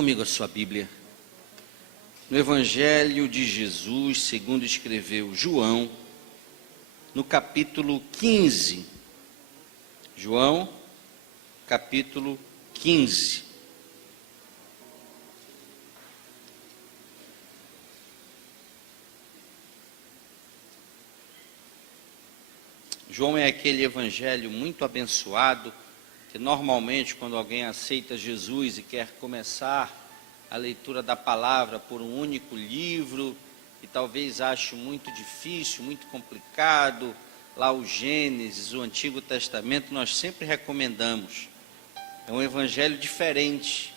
comigo a sua Bíblia. No Evangelho de Jesus, segundo escreveu João, no capítulo 15. João, capítulo 15. João é aquele evangelho muito abençoado, que normalmente quando alguém aceita Jesus e quer começar a leitura da palavra por um único livro, e talvez ache muito difícil, muito complicado, lá o Gênesis, o Antigo Testamento, nós sempre recomendamos. É um evangelho diferente.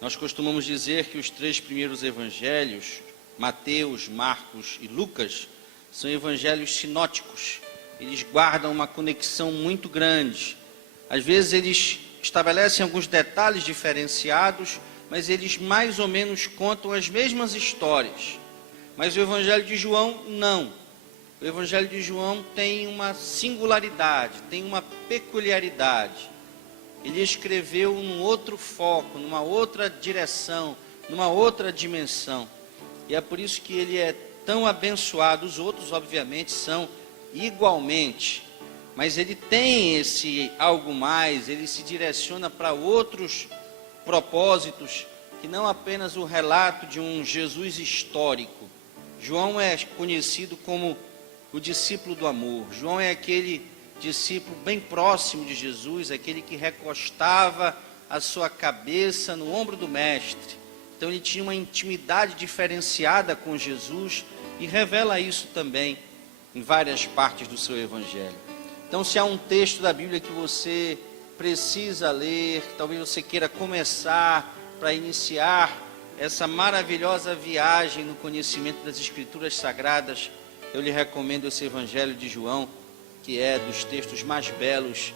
Nós costumamos dizer que os 3 primeiros evangelhos, Mateus, Marcos e Lucas, são evangelhos sinóticos. Eles guardam uma conexão muito grande. Às vezes eles estabelecem alguns detalhes diferenciados, mas eles mais ou menos contam as mesmas histórias. Mas o Evangelho de João não. O Evangelho de João tem uma singularidade, tem uma peculiaridade. Ele escreveu num outro foco, numa outra direção, numa outra dimensão. E é por isso que ele é tão abençoado. Os outros, obviamente, são igualmente, mas ele tem esse algo mais, ele se direciona para outros propósitos, que não apenas o relato de um Jesus histórico. João é conhecido como o discípulo do amor. João é aquele discípulo bem próximo de Jesus, aquele que recostava a sua cabeça no ombro do mestre. Então ele tinha uma intimidade diferenciada com Jesus e revela isso também em várias partes do seu evangelho. Então, se há um texto da Bíblia que você precisa ler, talvez você queira começar para iniciar essa maravilhosa viagem no conhecimento das Escrituras Sagradas, eu lhe recomendo esse Evangelho de João, que é dos textos mais belos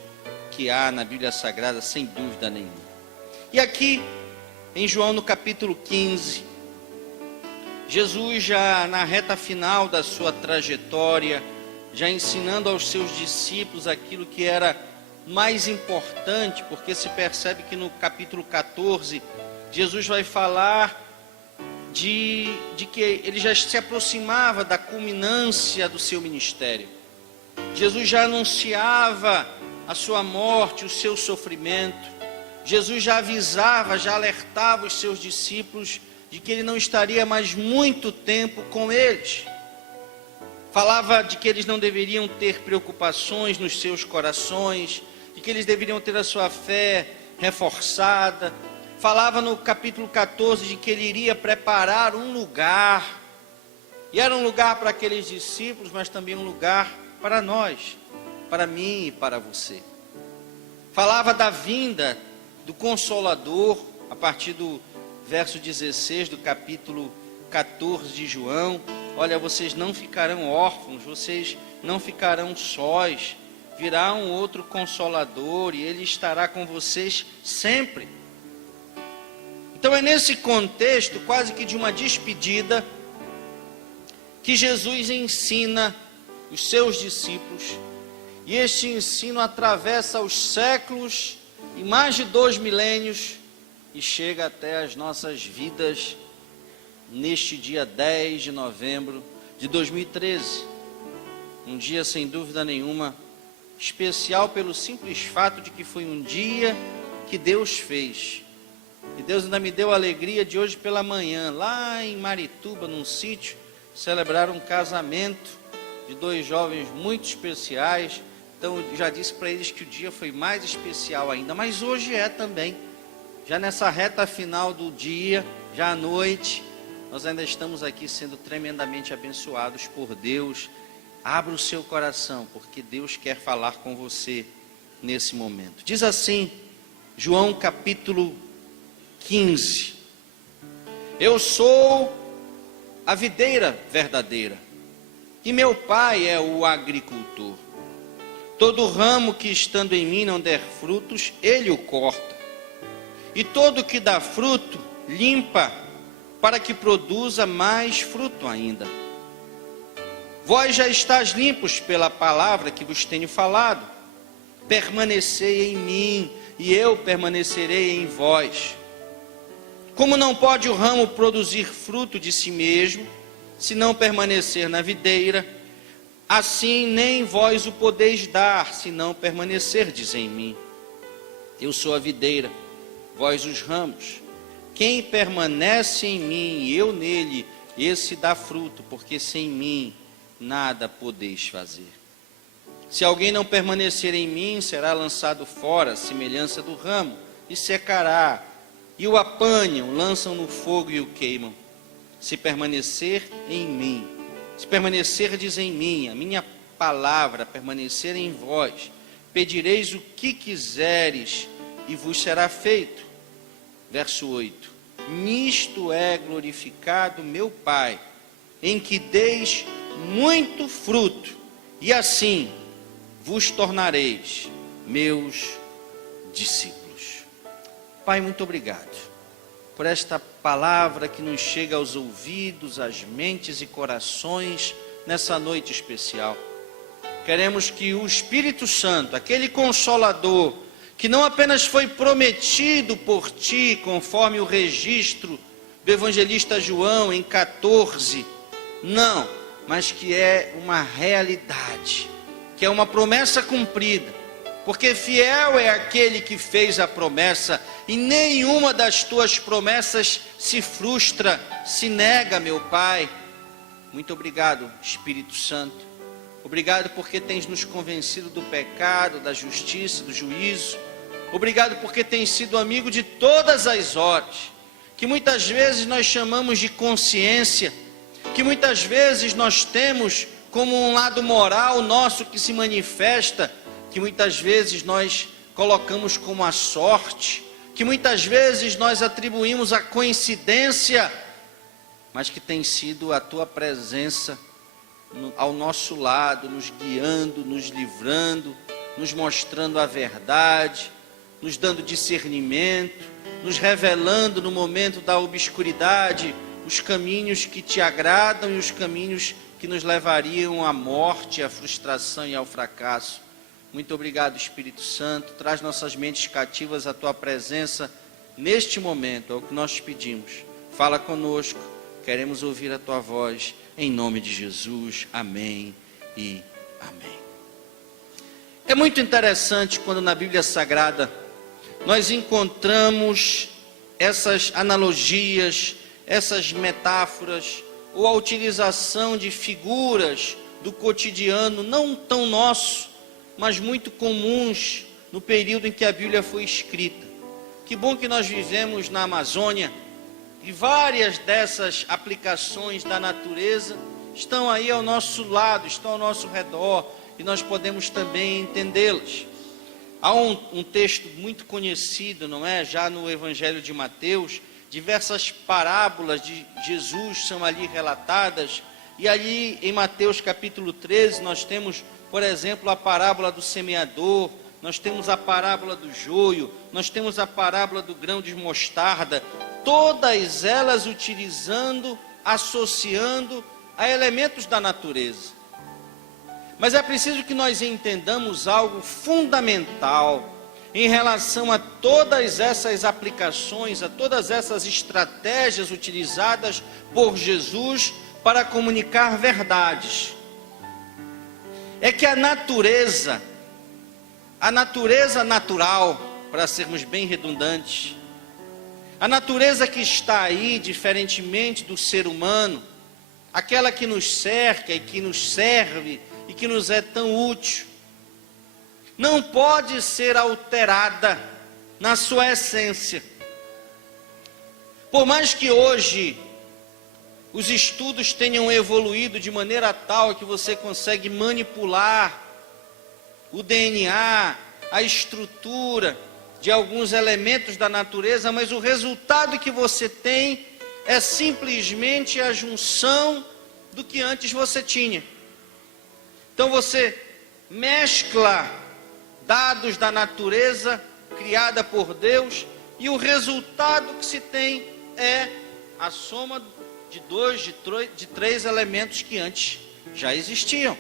que há na Bíblia Sagrada, sem dúvida nenhuma. E aqui, em João, no capítulo 15, Jesus já na reta final da sua trajetória, já ensinando aos seus discípulos aquilo que era mais importante, porque se percebe que no capítulo 14, Jesus vai falar de que ele já se aproximava da culminância do seu ministério. Jesus já anunciava a sua morte, o seu sofrimento. Jesus já avisava, já alertava os seus discípulos de que ele não estaria mais muito tempo com eles. Falava de que eles não deveriam ter preocupações nos seus corações, de que eles deveriam ter a sua fé reforçada. Falava no capítulo 14 de que ele iria preparar um lugar, e era um lugar para aqueles discípulos, mas também um lugar para nós, para mim e para você. Falava da vinda do Consolador, a partir do verso 16 do capítulo 14 de João. Olha, vocês não ficarão órfãos, vocês não ficarão sós, virá um outro Consolador e ele estará com vocês sempre. Então é nesse contexto, quase que de uma despedida, que Jesus ensina os seus discípulos, e este ensino atravessa os séculos e mais de 2 milênios, e chega até as nossas vidas neste dia 10 de novembro de 2013. Um dia, sem dúvida nenhuma, especial pelo simples fato de que foi um dia que Deus fez. E Deus ainda me deu a alegria de hoje pela manhã, lá em Marituba, num sítio, celebrar um casamento de 2 jovens muito especiais. Então eu já disse para eles que o dia foi mais especial ainda, mas hoje é também. Já nessa reta final do dia, já à noite, nós ainda estamos aqui sendo tremendamente abençoados por Deus. Abra o seu coração, porque Deus quer falar com você nesse momento. Diz assim, João capítulo 15: Eu sou a videira verdadeira, e meu pai é o agricultor. Todo ramo que estando em mim não der frutos, ele o corta. E todo que dá fruto, limpa, para que produza mais fruto ainda. Vós já estáis limpos pela palavra que vos tenho falado. Permanecei em mim, e eu permanecerei em vós. Como não pode o ramo produzir fruto de si mesmo, se não permanecer na videira, assim nem vós o podeis dar, se não permanecerdes em mim. Eu sou a videira, vós os ramos. Quem permanece em mim e eu nele, esse dá fruto, porque sem mim nada podeis fazer. Se alguém não permanecer em mim, será lançado fora, à semelhança do ramo, e secará. E o apanham, lançam no fogo e o queimam. Se permanecer em mim, se permanecerdes em mim, a minha palavra permanecer em vós, pedireis o que quiseres e vos será feito. Verso 8. Nisto é glorificado meu Pai, em que deis muito fruto, e assim vos tornareis meus discípulos. Pai, muito obrigado por esta palavra que nos chega aos ouvidos, às mentes e corações nessa noite especial. Queremos que o Espírito Santo, aquele Consolador, que não apenas foi prometido por ti, conforme o registro do evangelista João em 14, não, mas que é uma realidade, que é uma promessa cumprida, porque fiel é aquele que fez a promessa, e nenhuma das tuas promessas se frustra, se nega, meu Pai. Muito obrigado, Espírito Santo. Obrigado porque tens nos convencido do pecado, da justiça, do juízo. Obrigado porque tens sido amigo de todas as horas, que muitas vezes nós chamamos de consciência, que muitas vezes nós temos como um lado moral nosso que se manifesta, que muitas vezes nós colocamos como a sorte, que muitas vezes nós atribuímos a coincidência, mas que tem sido a tua presença ao nosso lado, nos guiando, nos livrando, nos mostrando a verdade, nos dando discernimento, nos revelando no momento da obscuridade os caminhos que te agradam e os caminhos que nos levariam à morte, à frustração e ao fracasso. Muito obrigado, Espírito Santo. Traz nossas mentes cativas à tua presença neste momento, é o que nós te pedimos. Fala conosco, queremos ouvir a tua voz, em nome de Jesus. Amém e amém. É muito interessante quando na Bíblia Sagrada nós encontramos essas analogias, essas metáforas, ou a utilização de figuras do cotidiano, não tão nosso, mas muito comuns no período em que a Bíblia foi escrita. Que bom que nós vivemos na Amazônia, e várias dessas aplicações da natureza estão aí ao nosso lado, estão ao nosso redor, e nós podemos também entendê-las. Há um texto muito conhecido, não é? Já no Evangelho de Mateus, diversas parábolas de Jesus são ali relatadas, e ali em Mateus capítulo 13 nós temos, por exemplo, a parábola do semeador, nós temos a parábola do joio, nós temos a parábola do grão de mostarda, todas elas utilizando, associando a elementos da natureza. Mas é preciso que nós entendamos algo fundamental em relação a todas essas aplicações, a todas essas estratégias utilizadas por Jesus para comunicar verdades. É que a natureza natural, para sermos bem redundantes, a natureza que está aí, diferentemente do ser humano, aquela que nos cerca e que nos serve e que nos é tão útil, não pode ser alterada na sua essência. Por mais que hoje os estudos tenham evoluído de maneira tal que você consegue manipular o DNA, a estrutura de alguns elementos da natureza, mas o resultado que você tem é simplesmente a junção do que antes você tinha. Então você mescla dados da natureza criada por Deus, e o resultado que se tem é a soma de três elementos que antes já existiam.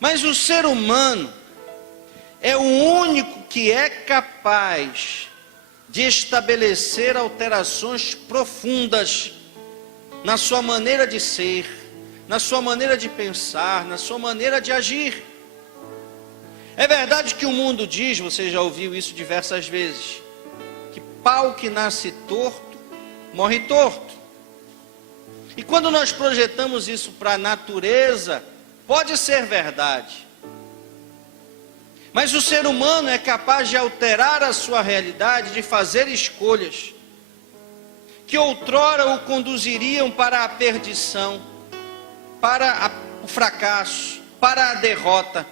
Mas o ser humano é o único que é capaz de estabelecer alterações profundas na sua maneira de ser, na sua maneira de pensar, na sua maneira de agir. É verdade que o mundo diz, você já ouviu isso diversas vezes, que pau que nasce torto, morre torto. E quando nós projetamos isso para a natureza, pode ser verdade. Mas o ser humano é capaz de alterar a sua realidade, de fazer escolhas que outrora o conduziriam para a perdição, para o fracasso, para a derrota.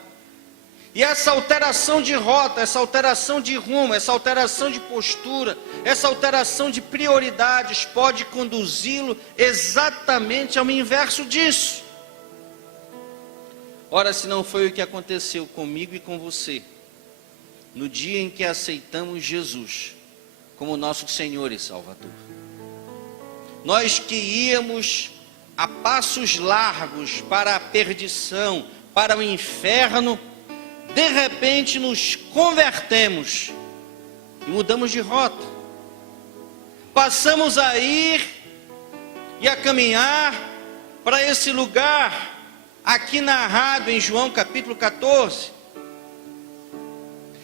E essa alteração de rota, essa alteração de rumo, essa alteração de postura, essa alteração de prioridades pode conduzi-lo exatamente ao inverso disso. Ora, se não foi o que aconteceu comigo e com você, no dia em que aceitamos Jesus como nosso Senhor e Salvador. Nós que íamos a passos largos para a perdição, para o inferno, de repente nos convertemos e mudamos de rota. Passamos a ir e a caminhar para esse lugar aqui narrado em João capítulo 14,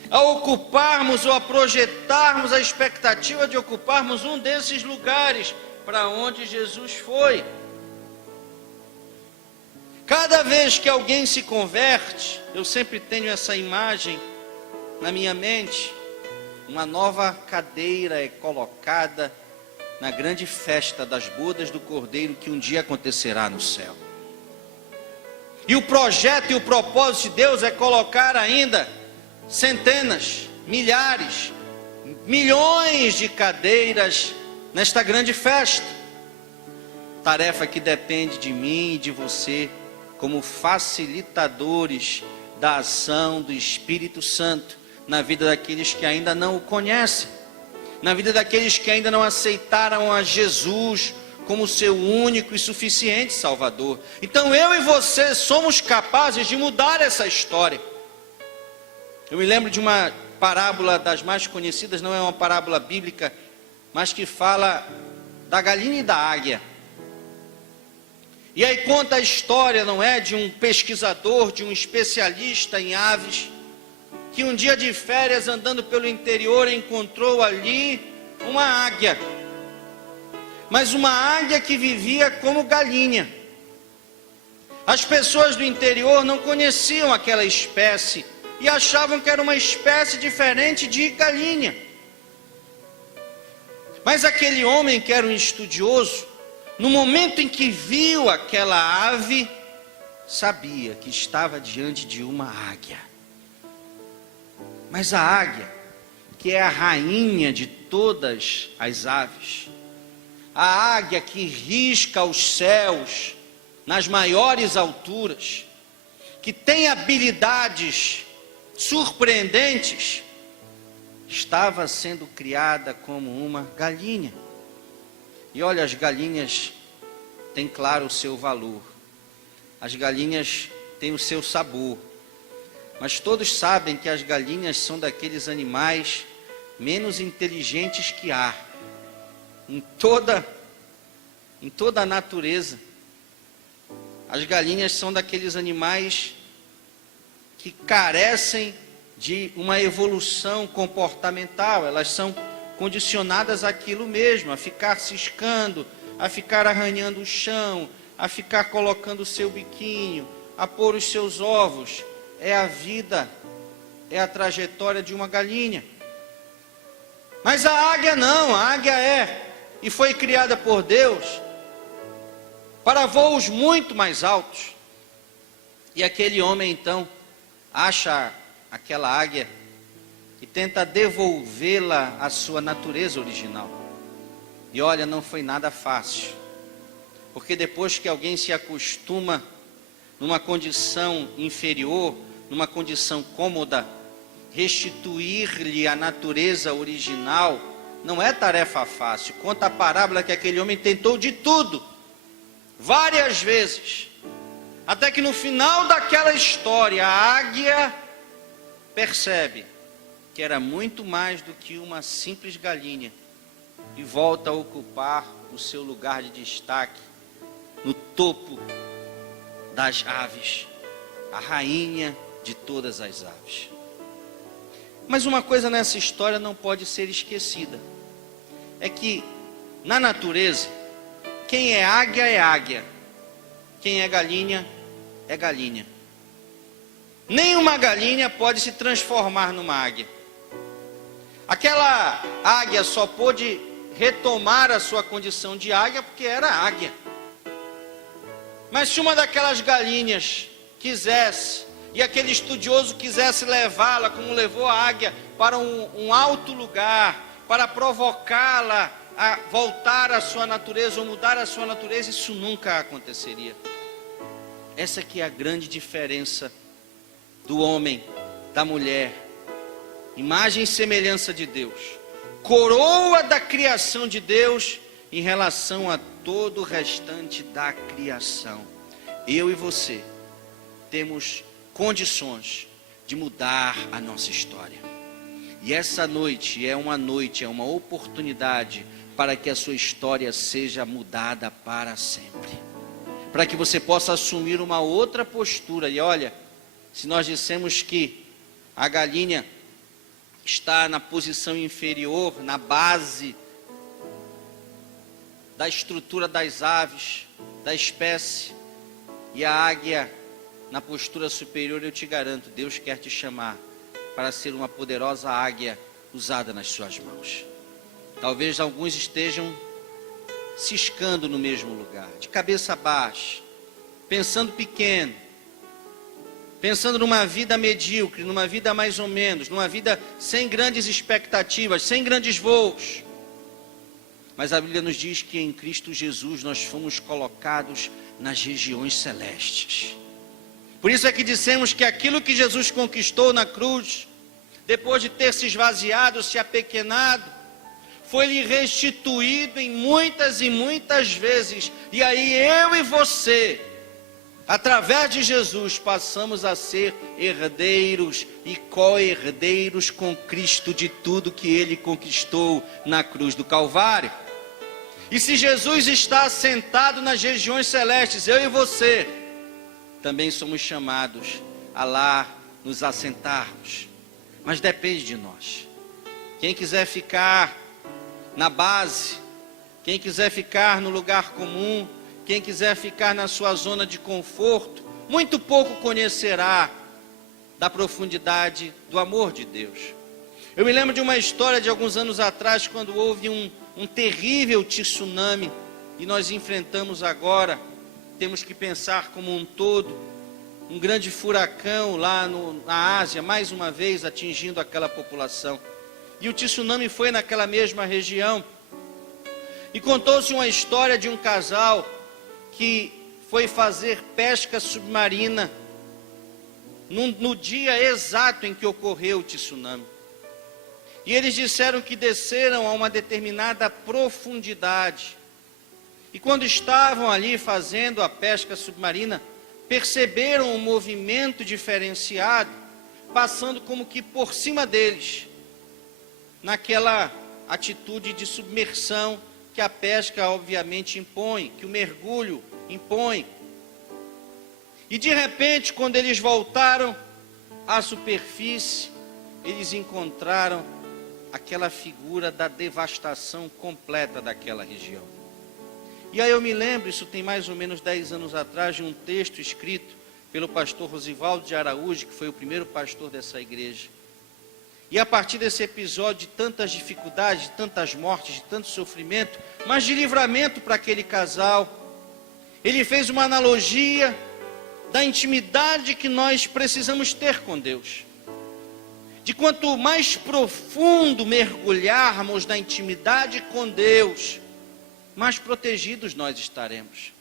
a ocuparmos ou a projetarmos a expectativa de ocuparmos um desses lugares para onde Jesus foi. Cada vez que alguém se converte, eu sempre tenho essa imagem na minha mente, uma nova cadeira é colocada na grande festa das bodas do Cordeiro que um dia acontecerá no céu. E o projeto e o propósito de Deus é colocar ainda centenas, milhares, milhões de cadeiras nesta grande festa. Tarefa que depende de mim e de você, como facilitadores da ação do Espírito Santo na vida daqueles que ainda não o conhecem, na vida daqueles que ainda não aceitaram a Jesus como seu único e suficiente Salvador. Então eu e você somos capazes de mudar essa história. Eu me lembro de uma parábola das mais conhecidas, não é uma parábola bíblica, mas que fala da galinha e da águia. E aí conta a história, não é, de um pesquisador, de um especialista em aves, que um dia de férias andando pelo interior encontrou ali uma águia. Mas uma águia que vivia como galinha. As pessoas do interior não conheciam aquela espécie e achavam que era uma espécie diferente de galinha. Mas aquele homem que era um estudioso, no momento em que viu aquela ave, sabia que estava diante de uma águia. Mas a águia, que é a rainha de todas as aves, a águia que risca os céus nas maiores alturas, que tem habilidades surpreendentes, estava sendo criada como uma galinha. E olha, as galinhas têm claro o seu valor, as galinhas têm o seu sabor, mas todos sabem que as galinhas são daqueles animais menos inteligentes que há em toda a natureza. As galinhas são daqueles animais que carecem de uma evolução comportamental, elas são condicionadas àquilo mesmo, a ficar ciscando, a ficar arranhando o chão, a ficar colocando o seu biquinho, a pôr os seus ovos. É a vida, é a trajetória de uma galinha. Mas a águia não, a águia e foi criada por Deus para voos muito mais altos. E aquele homem então acha aquela águia e tenta devolvê-la à sua natureza original. E olha, não foi nada fácil, porque depois que alguém se acostuma numa condição inferior, numa condição cômoda, restituir-lhe a natureza original não é tarefa fácil. Conta a parábola que aquele homem tentou de tudo, várias vezes, até que no final daquela história a águia percebe que era muito mais do que uma simples galinha, e volta a ocupar o seu lugar de destaque no topo das aves, a rainha de todas as aves. Mas uma coisa nessa história não pode ser esquecida, é que na natureza, quem é águia, quem é galinha. Nenhuma galinha pode se transformar numa águia. Aquela águia só pôde retomar a sua condição de águia porque era águia. Mas se uma daquelas galinhas quisesse, e aquele estudioso quisesse levá-la, como levou a águia, para um alto lugar, para provocá-la a voltar à sua natureza ou mudar a sua natureza, isso nunca aconteceria. Essa aqui é a grande diferença do homem, da mulher, imagem e semelhança de Deus, coroa da criação de Deus em relação a todo o restante da criação. Eu e você temos condições de mudar a nossa história. E essa noite é uma oportunidade para que a sua história seja mudada para sempre. Para que você possa assumir uma outra postura. E olha, se nós dissemos que a galinha está na posição inferior, na base da estrutura das aves, da espécie, e a águia na postura superior, eu te garanto, Deus quer te chamar para ser uma poderosa águia usada nas suas mãos. Talvez alguns estejam ciscando no mesmo lugar, de cabeça baixa, pensando pequeno, pensando numa vida medíocre, numa vida mais ou menos, numa vida sem grandes expectativas, sem grandes voos. Mas a Bíblia nos diz que em Cristo Jesus nós fomos colocados nas regiões celestes. Por isso é que dissemos que aquilo que Jesus conquistou na cruz, depois de ter se esvaziado, se apequenado, foi-lhe restituído em muitas e muitas vezes. E aí eu e você, através de Jesus, passamos a ser herdeiros e co-herdeiros com Cristo de tudo que Ele conquistou na cruz do Calvário. E se Jesus está assentado nas regiões celestes, eu e você também somos chamados a lá nos assentarmos. Mas depende de nós. Quem quiser ficar na base, quem quiser ficar no lugar comum, quem quiser ficar na sua zona de conforto, muito pouco conhecerá da profundidade do amor de Deus. Eu me lembro de uma história de alguns anos atrás, quando houve um terrível tsunami, e nós enfrentamos agora, temos que pensar como um todo, um grande furacão lá na Ásia, mais uma vez atingindo aquela população. E o tsunami foi naquela mesma região. E contou-se uma história de um casal que foi fazer pesca submarina no dia exato em que ocorreu o tsunami. E eles disseram que desceram a uma determinada profundidade. E quando estavam ali fazendo a pesca submarina, perceberam um movimento diferenciado, passando como que por cima deles, naquela atitude de submersão que a pesca obviamente impõe, que o mergulho impõe. E de repente, quando eles voltaram à superfície, eles encontraram aquela figura da devastação completa daquela região. E aí eu me lembro, isso tem mais ou menos 10 anos atrás, de um texto escrito pelo pastor Rosivaldo de Araújo, que foi o primeiro pastor dessa igreja. E a partir desse episódio de tantas dificuldades, de tantas mortes, de tanto sofrimento, mas de livramento para aquele casal, ele fez uma analogia da intimidade que nós precisamos ter com Deus. De quanto mais profundo mergulharmos na intimidade com Deus, mais protegidos nós estaremos.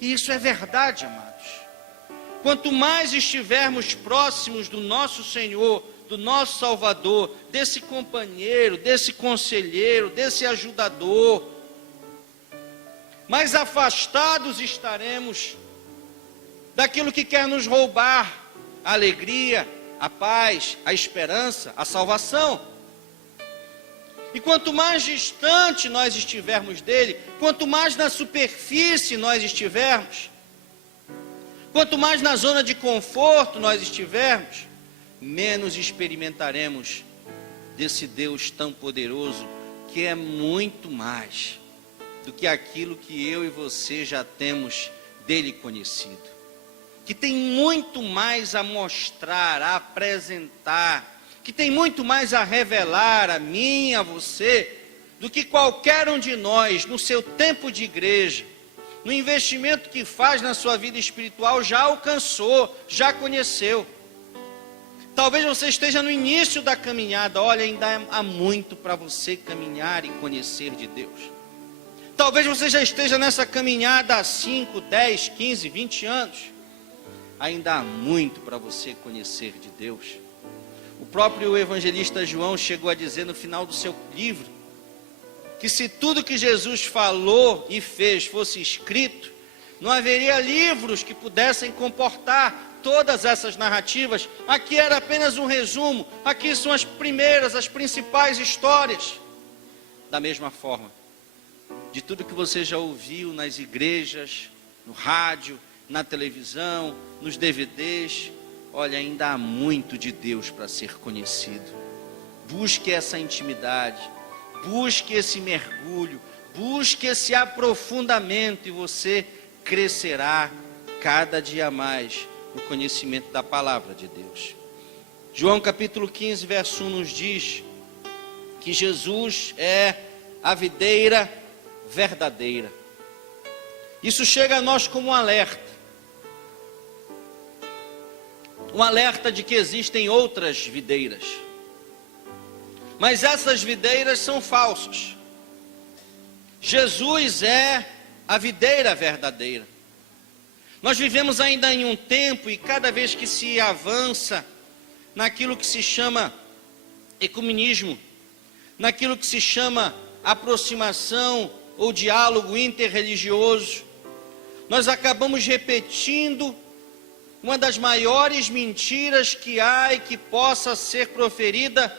E isso é verdade, amados. Quanto mais estivermos próximos do nosso Senhor, do nosso Salvador, desse companheiro, desse conselheiro, desse ajudador, mais afastados estaremos daquilo que quer nos roubar a alegria, a paz, a esperança, a salvação. E quanto mais distante nós estivermos dele, quanto mais na superfície nós estivermos, quanto mais na zona de conforto nós estivermos, menos experimentaremos desse Deus tão poderoso, que é muito mais do que aquilo que eu e você já temos dele conhecido, que tem muito mais a mostrar, a apresentar, que tem muito mais a revelar a mim, a você, do que qualquer um de nós, no seu tempo de igreja, no investimento que faz na sua vida espiritual, já alcançou, já conheceu. Talvez você esteja no início da caminhada, olha, ainda há muito para você caminhar e conhecer de Deus. Talvez você já esteja nessa caminhada há 5, 10, 15, 20 anos. Ainda há muito para você conhecer de Deus. O próprio evangelista João chegou a dizer no final do seu livro, que se tudo que Jesus falou e fez fosse escrito, não haveria livros que pudessem comportar todas essas narrativas. Aqui era apenas um resumo, aqui são as primeiras, as principais histórias. Da mesma forma, de tudo que você já ouviu nas igrejas, no rádio, na televisão, nos DVDs, olha, ainda há muito de Deus para ser conhecido. Busque essa intimidade, busque esse mergulho, busque esse aprofundamento, e você crescerá cada dia mais no conhecimento da palavra de Deus. João capítulo 15, verso 1 nos diz que Jesus é a videira verdadeira. Isso chega a nós como um alerta de que existem outras videiras, mas essas videiras são falsas. Jesus é a videira verdadeira. Nós vivemos ainda em um tempo, e cada vez que se avança naquilo que se chama ecumenismo, naquilo que se chama aproximação ou diálogo interreligioso, nós acabamos repetindo uma das maiores mentiras que há e que possa ser proferida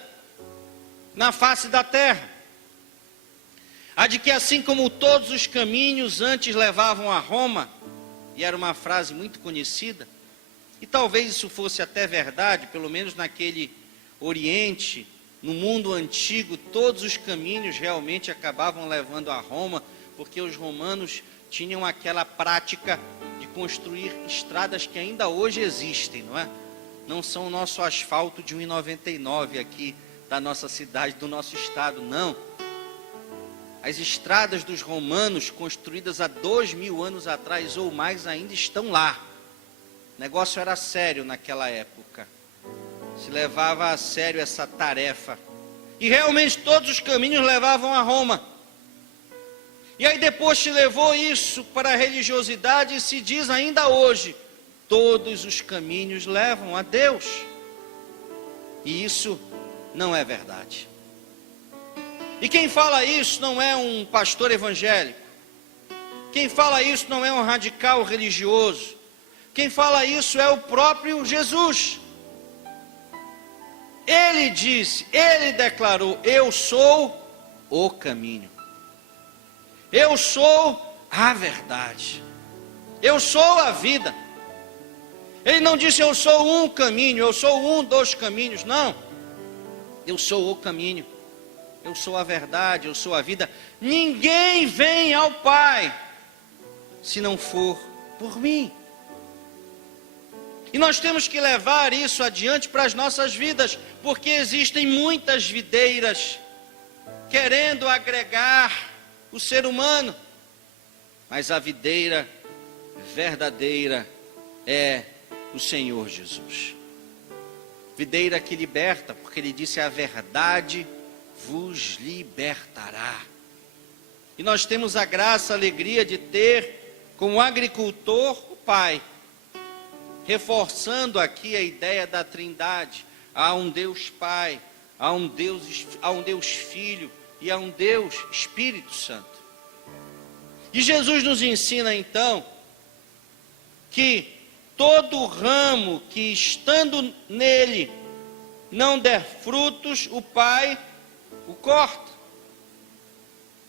na face da terra. A de que assim como todos os caminhos antes levavam a Roma, e era uma frase muito conhecida, e talvez isso fosse até verdade, pelo menos naquele Oriente, no mundo antigo, todos os caminhos realmente acabavam levando a Roma, porque os romanos tinham aquela prática de construir estradas que ainda hoje existem, não é? Não são o nosso asfalto de 1,99 aqui da nossa cidade, do nosso estado, não. As estradas dos romanos, construídas há 2000 anos atrás ou mais, ainda estão lá. O negócio era sério naquela época. Se levava a sério essa tarefa. E realmente todos os caminhos levavam a Roma. E aí depois se levou isso para a religiosidade, e se diz ainda hoje, todos os caminhos levam a Deus. E isso não é verdade. E quem fala isso não é um pastor evangélico. Quem fala isso não é um radical religioso. Quem fala isso é o próprio Jesus. Ele disse, ele declarou: eu sou o caminho. Eu sou a verdade. Eu sou a vida. Ele não disse eu sou um caminho, eu sou um dos caminhos, não. Eu sou o caminho. Eu sou a verdade, eu sou a vida. Ninguém vem ao Pai se não for por mim. E nós temos que levar isso adiante para as nossas vidas, porque existem muitas videiras querendo agregar o ser humano, mas a videira verdadeira é o Senhor Jesus. Videira que liberta, porque ele disse: a verdade vos libertará. E nós temos a graça, a alegria de ter como agricultor o Pai, reforçando aqui a ideia da Trindade. Há um Deus Pai, há um Deus Filho e há um Deus Espírito Santo. E Jesus nos ensina então que todo ramo que estando nele não der frutos, o Pai o corta.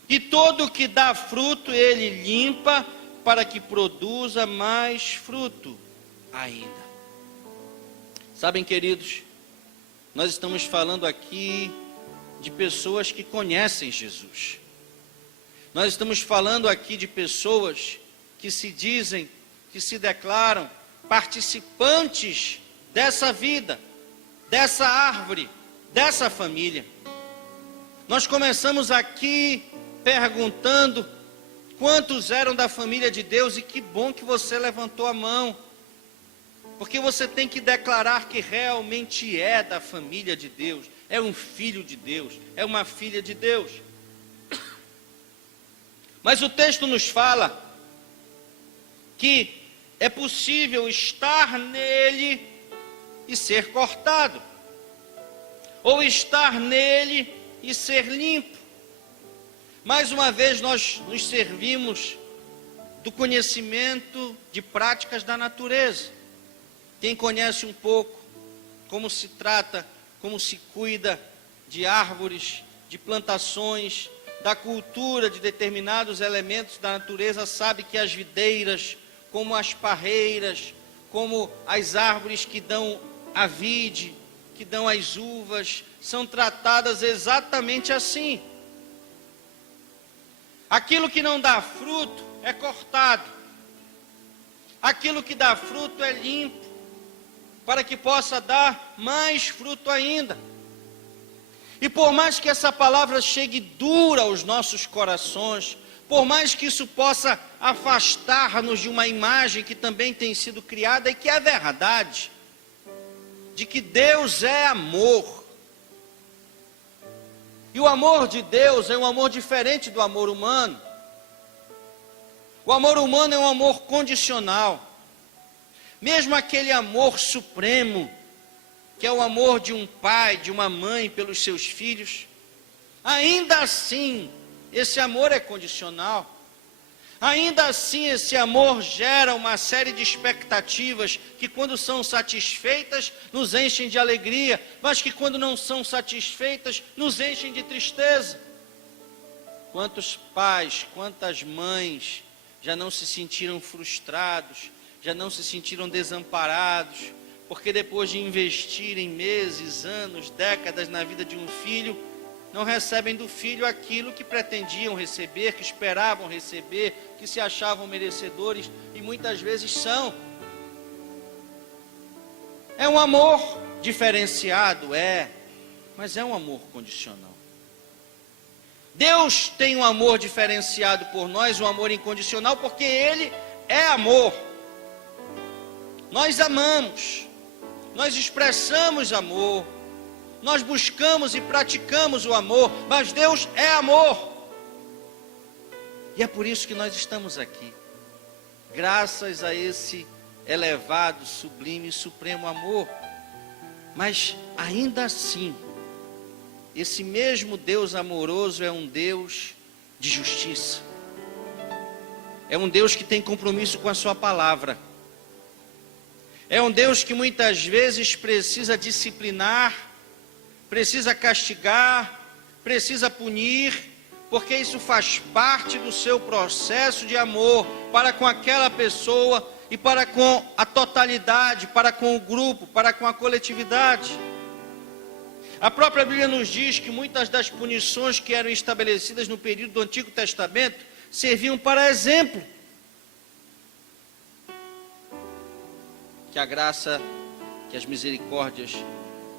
E todo que dá fruto, ele limpa, para que produza mais fruto ainda. Sabem, queridos, nós estamos falando aqui de pessoas que conhecem Jesus. Nós estamos falando aqui de pessoas que se dizem, que se declaram participantes dessa vida, dessa árvore, dessa família. Nós começamos aqui perguntando quantos eram da família de Deus, e que bom que você levantou a mão, porque você tem que declarar que realmente é da família de Deus, é um filho de Deus, é uma filha de Deus. Mas o texto nos fala que é possível estar nele e ser cortado, ou estar nele e ser limpo. Mais uma vez nós nos servimos do conhecimento de práticas da natureza. Quem conhece um pouco como se trata, como se cuida de árvores, de plantações, da cultura de determinados elementos da natureza, sabe que as videiras, como as parreiras, como as árvores que dão a vide, que dão as uvas, são tratadas exatamente assim. Aquilo que não dá fruto é cortado, aquilo que dá fruto é limpo, para que possa dar mais fruto ainda. E por mais que essa palavra chegue dura aos nossos corações, por mais que isso possa afastar-nos de uma imagem que também tem sido criada, e que é verdade, de que Deus é amor. E o amor de Deus é um amor diferente do amor humano. O amor humano é um amor condicional. Mesmo aquele amor supremo, que é o amor de um pai, de uma mãe pelos seus filhos, ainda assim, esse amor é condicional. Ainda assim, esse amor gera uma série de expectativas que, quando são satisfeitas, nos enchem de alegria, mas que, quando não são satisfeitas, nos enchem de tristeza. Quantos pais, quantas mães já não se sentiram frustrados, já não se sentiram desamparados, porque depois de investirem meses, anos, décadas na vida de um filho, não recebem do filho aquilo que pretendiam receber, que esperavam receber, que se achavam merecedores, e muitas vezes são. É um amor diferenciado, mas é um amor condicional. Deus tem um amor diferenciado por nós, um amor incondicional, porque Ele é amor. Nós amamos, nós expressamos amor, nós buscamos e praticamos o amor, mas Deus é amor. E é por isso que nós estamos aqui, graças a esse elevado, sublime e supremo amor. Mas ainda assim, esse mesmo Deus amoroso é um Deus de justiça. É um Deus que tem compromisso com a sua palavra. É um Deus que muitas vezes precisa disciplinar, precisa castigar, precisa punir, porque isso faz parte do seu processo de amor para com aquela pessoa e para com a totalidade, para com o grupo, para com a coletividade. A própria Bíblia nos diz que muitas das punições que eram estabelecidas no período do Antigo Testamento serviam para exemplo. Que a graça, que as misericórdias,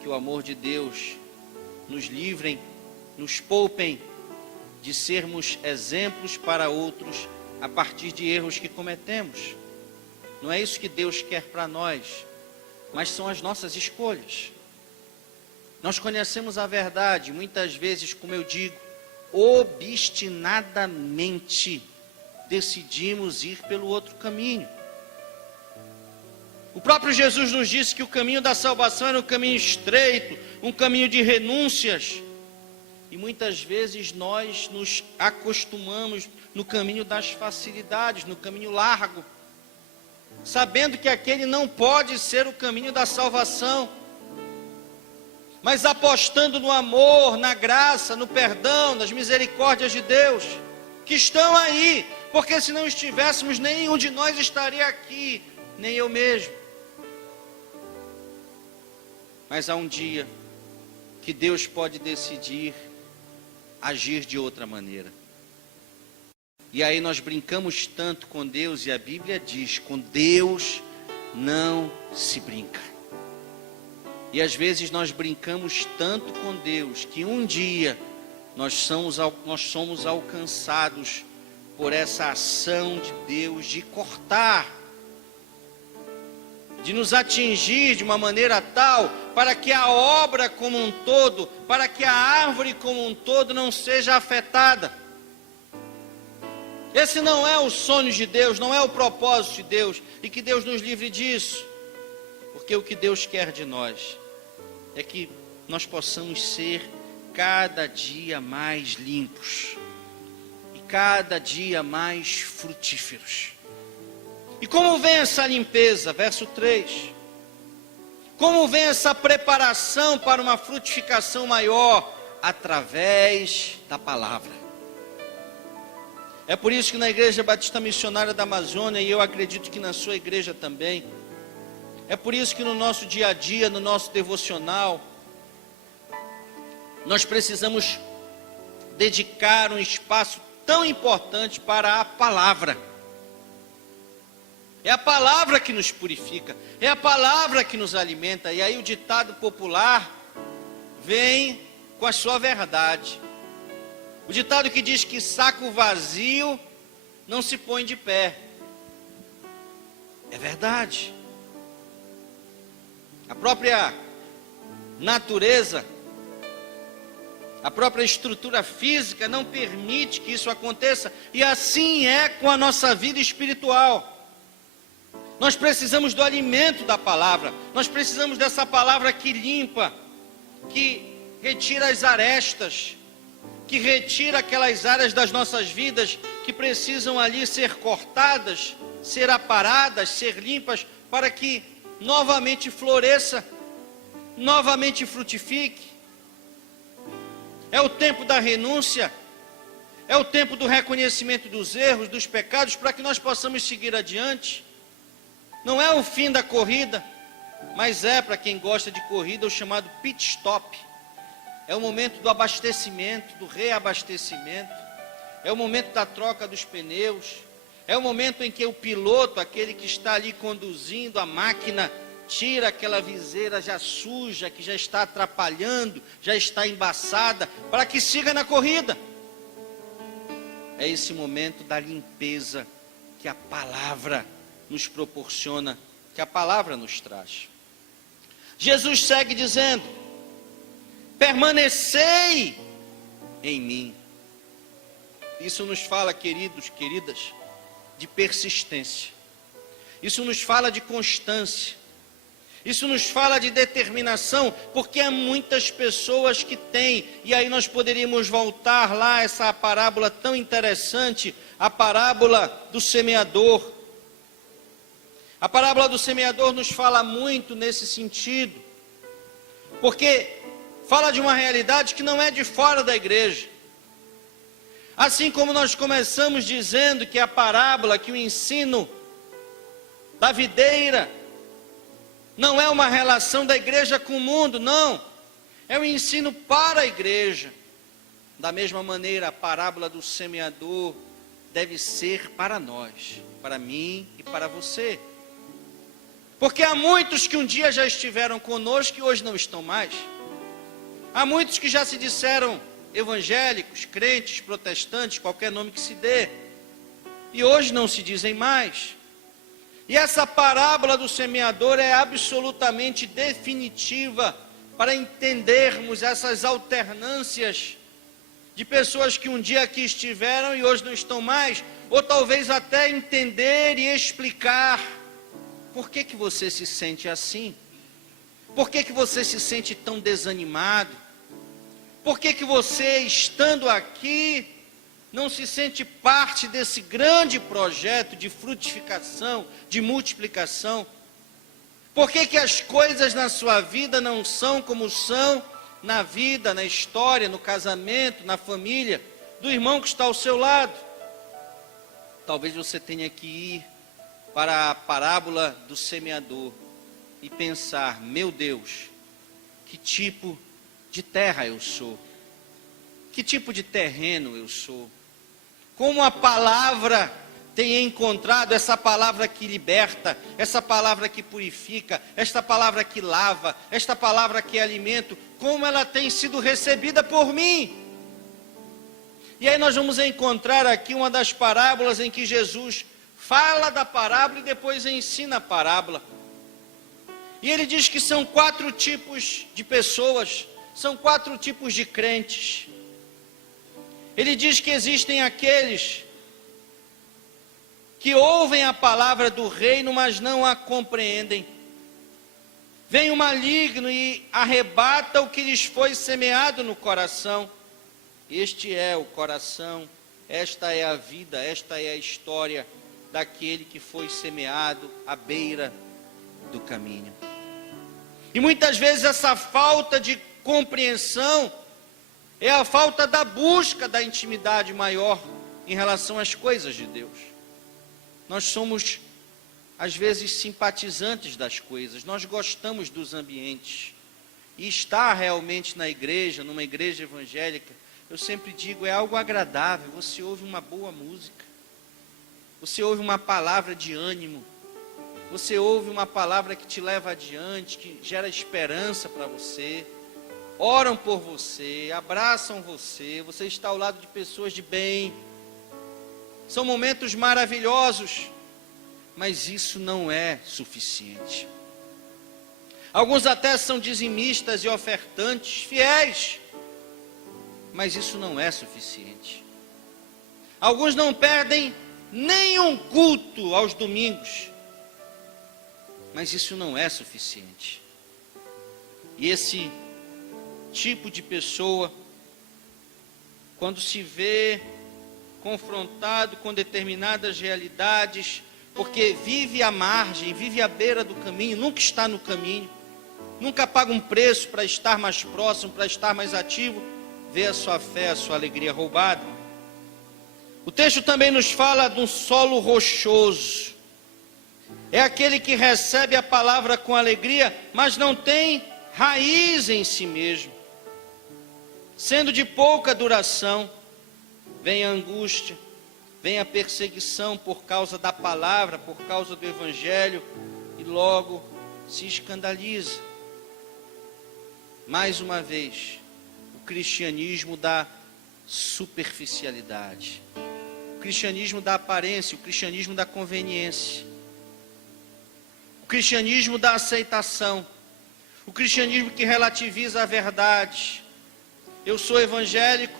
que o amor de Deus nos livrem, nos poupem de sermos exemplos para outros a partir de erros que cometemos. Não é isso que Deus quer para nós, mas são as nossas escolhas. Nós conhecemos a verdade, muitas vezes, como eu digo, obstinadamente decidimos ir pelo outro caminho. O próprio Jesus nos disse que o caminho da salvação era um caminho estreito, um caminho de renúncias. E muitas vezes nós nos acostumamos no caminho das facilidades, no caminho largo. sabendo que aquele não pode ser o caminho da salvação, mas apostando no amor, na graça, no perdão, nas misericórdias de Deus, que estão aí, porque se não estivéssemos, nenhum de nós estaria aqui, nem eu mesmo. Mas há um dia que Deus pode decidir agir de outra maneira. E aí nós brincamos tanto com Deus, e a Bíblia diz, com Deus não se brinca. E às vezes nós brincamos tanto com Deus, que um dia nós somos alcançados por essa ação de Deus, de cortar, de nos atingir de uma maneira tal, para que a obra como um todo, para que a árvore como um todo não seja afetada. Esse não é o sonho de Deus, não é o propósito de Deus, e que Deus nos livre disso, porque o que Deus quer de nós é que nós possamos ser cada dia mais limpos, e cada dia mais frutíferos. E como vem essa limpeza? Verso 3. Como vem essa preparação para uma frutificação maior? Através da palavra. É por isso que na Igreja Batista Missionária da Amazônia, e eu acredito que na sua igreja também, é por isso que no nosso dia a dia, no nosso devocional, nós precisamos dedicar um espaço tão importante para a palavra. É a palavra que nos purifica, é a palavra que nos alimenta. E aí o ditado popular vem com a sua verdade. O ditado que diz que saco vazio não se põe de pé. É verdade. A própria natureza, a própria estrutura física não permite que isso aconteça. E assim é com a nossa vida espiritual. Nós precisamos do alimento da palavra. Nós precisamos dessa palavra que limpa, que retira as arestas, que retira aquelas áreas das nossas vidas que precisam ali ser cortadas, ser aparadas, ser limpas, para que novamente floresça, novamente frutifique. É o tempo da renúncia, é o tempo do reconhecimento dos erros, dos pecados, para que nós possamos seguir adiante. Não é o fim da corrida, mas é, para quem gosta de corrida, o chamado pit stop. É o momento do abastecimento, do reabastecimento. É o momento da troca dos pneus. É o momento em que o piloto, aquele que está ali conduzindo a máquina, tira aquela viseira já suja, que já está atrapalhando, já está embaçada, para que siga na corrida. É esse momento da limpeza que a palavra nos proporciona, que a palavra nos traz. Jesus segue dizendo: permanecei em mim. Isso nos fala, queridos, queridas, de persistência. Isso nos fala de constância. Isso nos fala de determinação, porque há muitas pessoas que têm, e aí nós poderíamos voltar lá, essa parábola tão interessante, a parábola do semeador. A parábola do semeador nos fala muito nesse sentido, porque fala de uma realidade que não é de fora da igreja. Assim como nós começamos dizendo que a parábola, que o ensino da videira, não é uma relação da igreja com o mundo, não. É um ensino para a igreja. Da mesma maneira, a parábola do semeador deve ser para nós, para mim e para você. Porque há muitos que um dia já estiveram conosco e hoje não estão mais. Há muitos que já se disseram evangélicos, crentes, protestantes, qualquer nome que se dê, e hoje não se dizem mais. E essa parábola do semeador é absolutamente definitiva para entendermos essas alternâncias de pessoas que um dia aqui estiveram e hoje não estão mais, ou talvez até entender e explicar por que que você se sente assim, por que que você se sente tão desanimado, por que que você, estando aqui, não se sente parte desse grande projeto de frutificação, de multiplicação? Por que que as coisas na sua vida não são como são na vida, na história, no casamento, na família, do irmão que está ao seu lado? Talvez você tenha que ir para a parábola do semeador e pensar: meu Deus, que tipo de terra eu sou? Que tipo de terreno eu sou? Como a palavra tem encontrado, essa palavra que liberta, essa palavra que purifica, esta palavra que lava, esta palavra que é alimento, como ela tem sido recebida por mim? E aí nós vamos encontrar aqui uma das parábolas em que Jesus fala da parábola e depois ensina a parábola. E ele diz que são 4 tipos de pessoas, são 4 tipos de crentes. Ele diz que existem aqueles que ouvem a palavra do reino, mas não a compreendem. Vem o maligno e arrebata o que lhes foi semeado no coração. Este é o coração, esta é a vida, esta é a história daquele que foi semeado à beira do caminho. E muitas vezes essa falta de compreensão é a falta da busca da intimidade maior em relação às coisas de Deus. Nós somos, às vezes, simpatizantes das coisas, nós gostamos dos ambientes. E estar realmente na igreja, numa igreja evangélica, eu sempre digo, é algo agradável. Você ouve uma boa música, você ouve uma palavra de ânimo, você ouve uma palavra que te leva adiante, que gera esperança para você. Oram por você, abraçam você, você está ao lado de pessoas de bem. São momentos maravilhosos, mas isso não é suficiente. Alguns até são dizimistas e ofertantes, fiéis, mas isso não é suficiente. Alguns não perdem nenhum culto aos domingos, mas isso não é suficiente. E esse tipo de pessoa, quando se vê confrontado com determinadas realidades, porque vive à margem, vive à beira do caminho, nunca está no caminho, nunca paga um preço para estar mais próximo, para estar mais ativo, vê a sua fé, a sua alegria roubada. O texto também nos fala de um solo rochoso. É aquele que recebe a palavra com alegria, mas não tem raiz em si mesmo. Sendo de pouca duração, vem a angústia, vem a perseguição por causa da palavra, por causa do evangelho, e logo se escandaliza. Mais uma vez, o cristianismo da superficialidade, o cristianismo da aparência, o cristianismo da conveniência, o cristianismo da aceitação, o cristianismo que relativiza a verdade. Eu sou evangélico,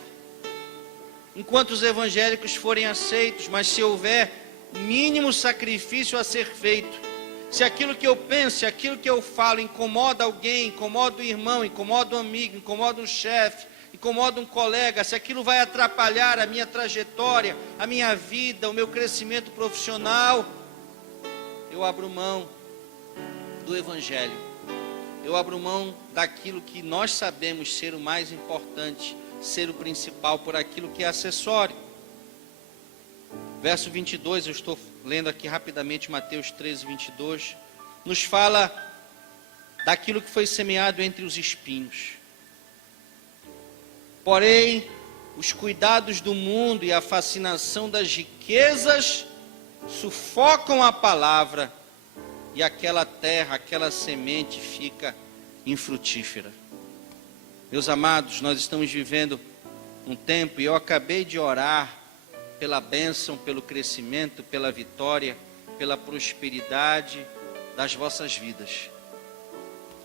enquanto os evangélicos forem aceitos, mas se houver mínimo sacrifício a ser feito, se aquilo que eu penso, se aquilo que eu falo incomoda alguém, incomoda o irmão, incomoda o amigo, incomoda um chefe, incomoda um colega, se aquilo vai atrapalhar a minha trajetória, a minha vida, o meu crescimento profissional, eu abro mão do evangelho. Eu abro mão daquilo que nós sabemos ser o mais importante, ser o principal, por aquilo que é acessório. Verso 22, eu estou lendo aqui rapidamente Mateus 13, 22, nos fala daquilo que foi semeado entre os espinhos. Porém, os cuidados do mundo e a fascinação das riquezas sufocam a palavra, e aquela terra, aquela semente fica infrutífera. Meus amados, nós estamos vivendo um tempo, e eu acabei de orar pela bênção, pelo crescimento, pela vitória, pela prosperidade das vossas vidas.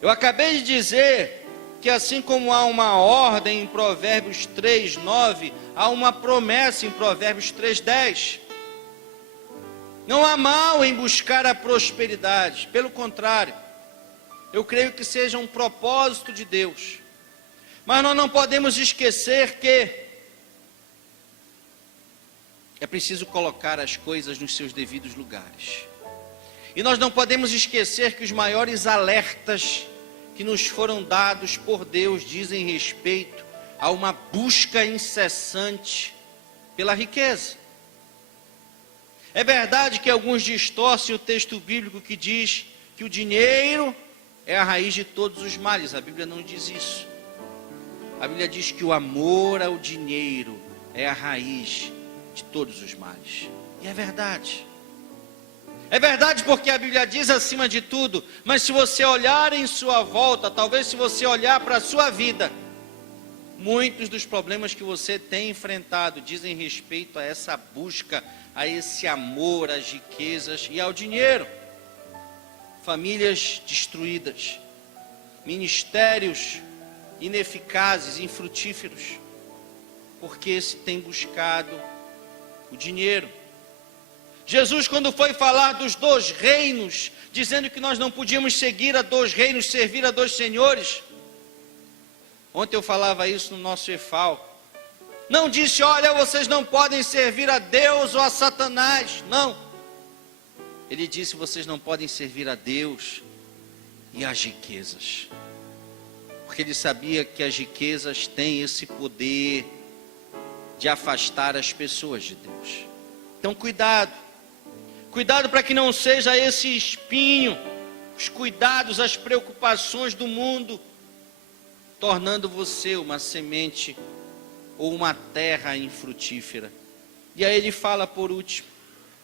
Eu acabei de dizer que assim como há uma ordem em Provérbios 3, 9, há uma promessa em Provérbios 3, 10. Não há mal em buscar a prosperidade, pelo contrário, eu creio que seja um propósito de Deus. Mas nós não podemos esquecer que É preciso colocar as coisas nos seus devidos lugares. E nós não podemos esquecer que os maiores alertas que nos foram dados por Deus dizem respeito a uma busca incessante pela riqueza. É verdade que alguns distorcem o texto bíblico que diz que o dinheiro é a raiz de todos os males. A Bíblia não diz isso. A Bíblia diz que o amor ao dinheiro é a raiz de todos os males. E é verdade. É verdade porque a Bíblia diz acima de tudo, mas se você olhar em sua volta, talvez se você olhar para a sua vida, muitos dos problemas que você tem enfrentado dizem respeito a essa busca, a esse amor às riquezas e ao dinheiro. Famílias destruídas, ministérios ineficazes, infrutíferos, porque se tem buscado o dinheiro. Jesus, quando foi falar dos dois reinos, dizendo que nós não podíamos seguir a dois reinos, servir a dois senhores. Ontem eu falava isso no nosso EFAL. Não disse, olha, vocês não podem servir a Deus ou a Satanás. Não. Ele disse, vocês não podem servir a Deus e às riquezas. Porque ele sabia que as riquezas têm esse poder de afastar as pessoas de Deus. Então cuidado. Cuidado para que não seja esse espinho, os cuidados, as preocupações do mundo, tornando você uma semente ou uma terra infrutífera. E aí ele fala por último,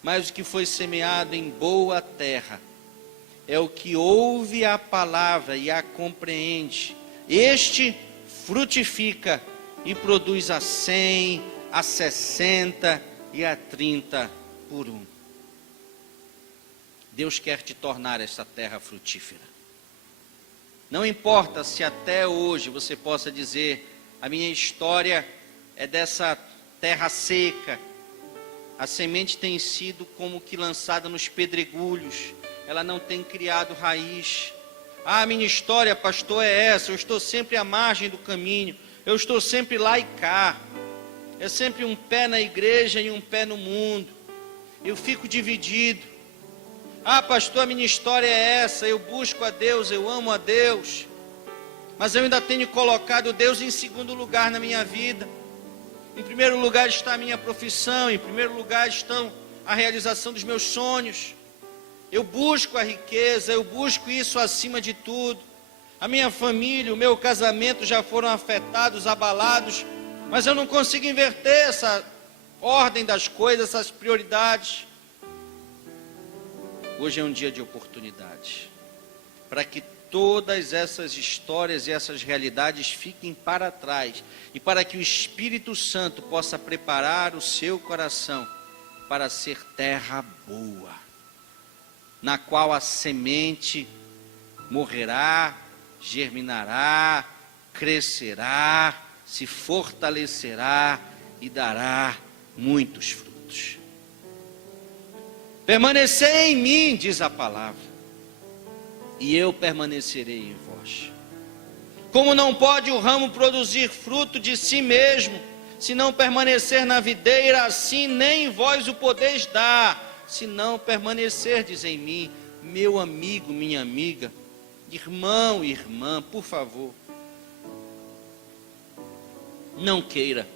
mas o que foi semeado em boa terra, é o que ouve a palavra e a compreende. Este frutifica e produz a 100, a 60 e a 30 por um. Deus quer te tornar essa terra frutífera. Não importa se até hoje você possa dizer, a minha história é dessa terra seca, a semente tem sido como que lançada nos pedregulhos, ela não tem criado raiz. A minha história, pastor, é essa, eu estou sempre à margem do caminho, eu estou sempre lá e cá, é sempre um pé na igreja e um pé no mundo, eu fico dividido. Pastor, a minha história é essa, eu busco a Deus, eu amo a Deus, mas eu ainda tenho colocado Deus em segundo lugar na minha vida. Em primeiro lugar está a minha profissão, em primeiro lugar estão a realização dos meus sonhos. Eu busco a riqueza, eu busco isso acima de tudo. A minha família, o meu casamento já foram afetados, abalados, mas eu não consigo inverter essa ordem das coisas, essas prioridades. Hoje é um dia de oportunidade, para que todas essas histórias e essas realidades fiquem para trás, e para que o Espírito Santo possa preparar o seu coração para ser terra boa, na qual a semente morrerá, germinará, crescerá, se fortalecerá e dará muitos frutos. Permanecei em mim, diz a palavra, e eu permanecerei em vós. Como não pode o ramo produzir fruto de si mesmo, se não permanecer na videira, assim nem vós o podeis dar, se não permanecerdes em mim. Meu amigo, minha amiga, irmão e irmã, por favor, não queira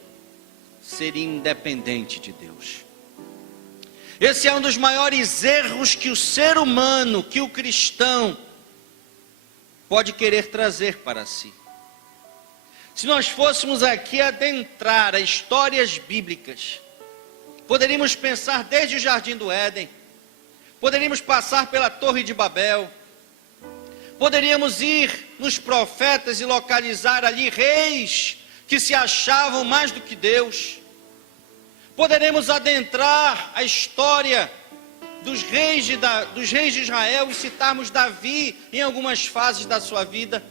ser independente de Deus. Esse é um dos maiores erros que o ser humano, que o cristão, pode querer trazer para si. Se nós fôssemos aqui adentrar as histórias bíblicas, poderíamos pensar desde o Jardim do Éden, poderíamos passar pela Torre de Babel, poderíamos ir nos profetas e localizar ali reis que se achavam mais do que Deus. Poderemos adentrar a história dos reis de Israel e citarmos Davi em algumas fases da sua vida.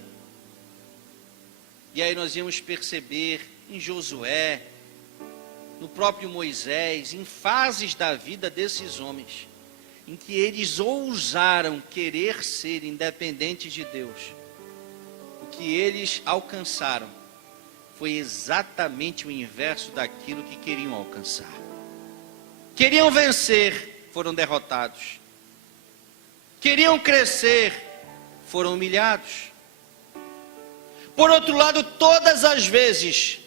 E aí nós íamos perceber em Josué, no próprio Moisés, em fases da vida desses homens, em que eles ousaram querer ser independentes de Deus. O que eles alcançaram foi exatamente o inverso daquilo que queriam alcançar. Queriam vencer, foram derrotados. Queriam crescer, foram humilhados. Por outro lado, todas as vezes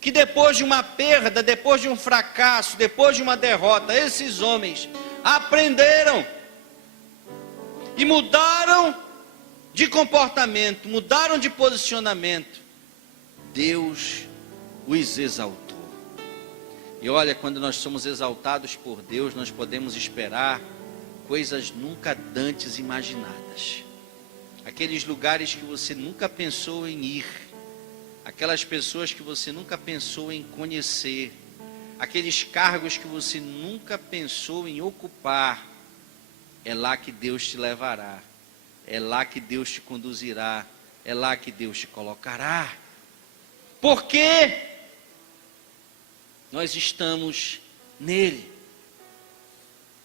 que depois de uma perda, depois de um fracasso, depois de uma derrota, esses homens aprenderam e mudaram de comportamento, mudaram de posicionamento, Deus os exaltou. E olha, quando nós somos exaltados por Deus, nós podemos esperar coisas nunca dantes imaginadas. Aqueles lugares que você nunca pensou em ir, aquelas pessoas que você nunca pensou em conhecer, aqueles cargos que você nunca pensou em ocupar, é lá que Deus te levará, é lá que Deus te conduzirá, é lá que Deus te colocará. Porque nós estamos nele.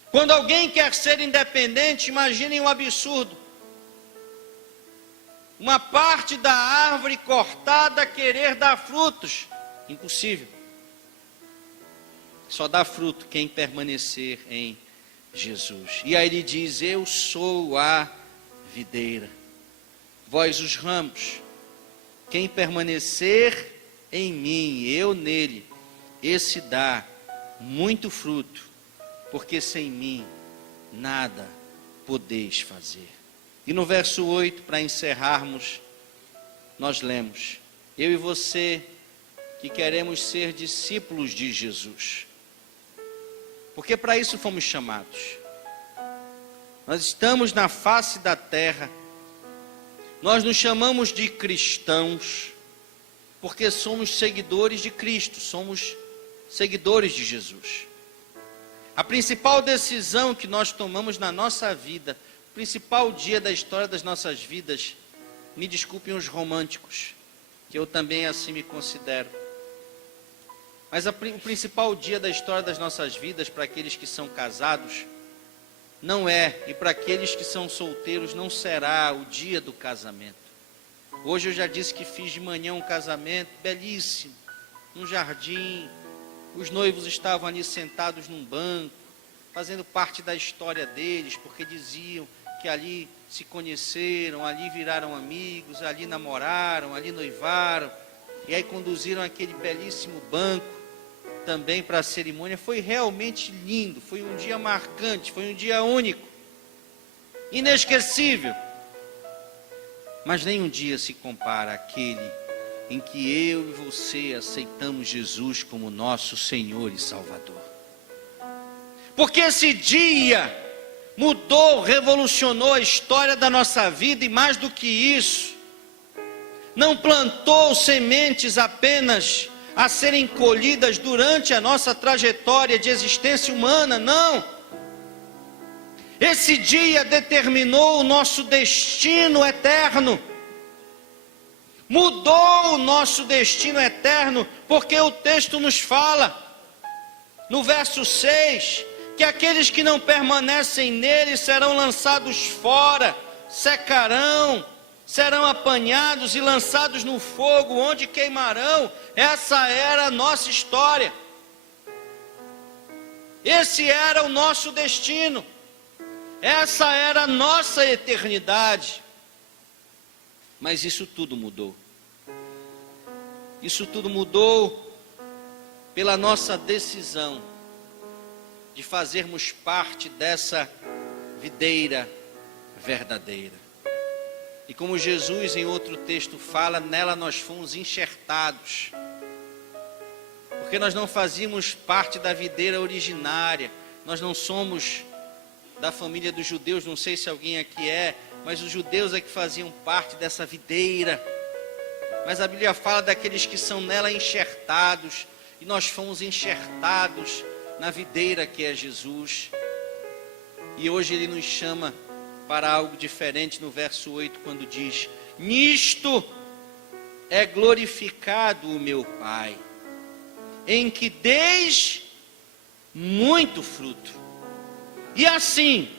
Quando alguém quer ser independente, imaginem um absurdo. Uma parte da árvore cortada querer dar frutos. Impossível. Só dá fruto quem permanecer em Jesus. E aí ele diz: eu sou a videira, vós os ramos. Quem permanecer em mim, eu nele, esse dá muito fruto, porque sem mim nada podeis fazer. E no verso 8, para encerrarmos, nós lemos: eu e você que queremos ser discípulos de Jesus, porque para isso fomos chamados. Nós estamos na face da terra, nós nos chamamos de cristãos, porque somos seguidores de Cristo, somos seguidores de Jesus. A principal decisão que nós tomamos na nossa vida, o principal dia da história das nossas vidas, me desculpem os românticos, que eu também assim me considero, mas o principal dia da história das nossas vidas para aqueles que são casados não é, e para aqueles que são solteiros não será o dia do casamento. Hoje eu já disse que fiz de manhã um casamento belíssimo, num jardim, os noivos estavam ali sentados num banco, fazendo parte da história deles, porque diziam que ali se conheceram, ali viraram amigos, ali namoraram, ali noivaram, e aí conduziram aquele belíssimo banco também para a cerimônia. Foi realmente lindo, foi um dia marcante, foi um dia único, inesquecível. Mas nenhum dia se compara àquele em que eu e você aceitamos Jesus como nosso Senhor e Salvador. Porque esse dia mudou, revolucionou a história da nossa vida, e mais do que isso, não plantou sementes apenas a serem colhidas durante a nossa trajetória de existência humana, não. Esse dia determinou o nosso destino eterno, mudou o nosso destino eterno, porque o texto nos fala, no verso 6, que aqueles que não permanecem nele serão lançados fora, secarão, serão apanhados e lançados no fogo, onde queimarão. Essa era a nossa história, esse era o nosso destino, essa era a nossa eternidade. Mas isso tudo mudou. Isso tudo mudou pela nossa decisão de fazermos parte dessa videira verdadeira. E como Jesus em outro texto fala, nela nós fomos enxertados. Porque nós não fazíamos parte da videira originária, nós não somos da família dos judeus, não sei se alguém aqui é, mas os judeus é que faziam parte dessa videira. Mas a Bíblia fala daqueles que são nela enxertados, e nós fomos enxertados na videira que é Jesus. E hoje ele nos chama para algo diferente no verso 8, quando diz: nisto é glorificado o meu Pai, em que deis muito fruto, e assim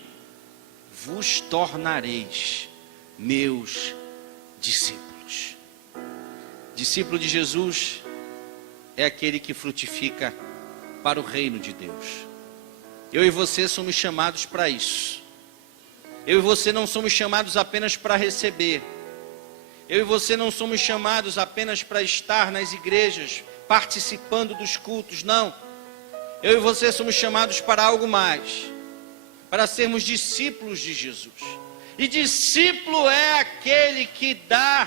vos tornareis meus discípulos. Discípulo de Jesus é aquele que frutifica para o reino de Deus. Eu e você somos chamados para isso. Eu e você não somos chamados apenas para receber. Eu e você não somos chamados apenas para estar nas igrejas, participando dos cultos, não. Eu e você somos chamados para algo mais, para sermos discípulos de Jesus. E discípulo é aquele que dá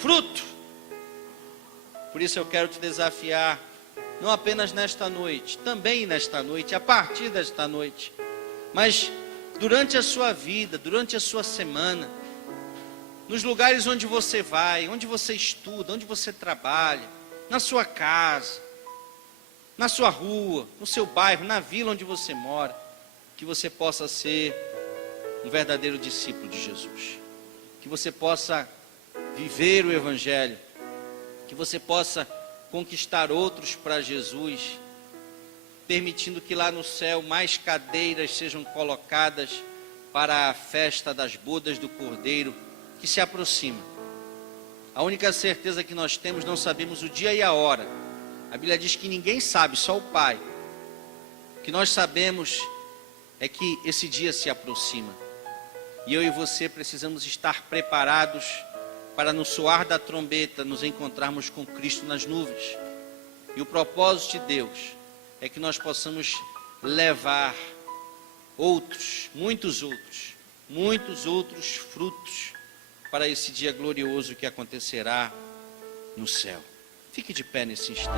fruto. Por isso eu quero te desafiar, não apenas nesta noite, também nesta noite, a partir desta noite, mas durante a sua vida, durante a sua semana, nos lugares onde você vai, onde você estuda, onde você trabalha, na sua casa, na sua rua, no seu bairro, na vila onde você mora, que você possa ser um verdadeiro discípulo de Jesus, que você possa viver o Evangelho, que você possa conquistar outros para Jesus, permitindo que lá no céu mais cadeiras sejam colocadas para a festa das bodas do Cordeiro que se aproxima. A única certeza que nós temos, não sabemos o dia e a hora. A Bíblia diz que ninguém sabe, só o Pai. O que nós sabemos é que esse dia se aproxima. E eu e você precisamos estar preparados para no soar da trombeta nos encontrarmos com Cristo nas nuvens. E o propósito de Deus é que nós possamos levar outros, muitos outros frutos para esse dia glorioso que acontecerá no céu. Fique de pé nesse instante.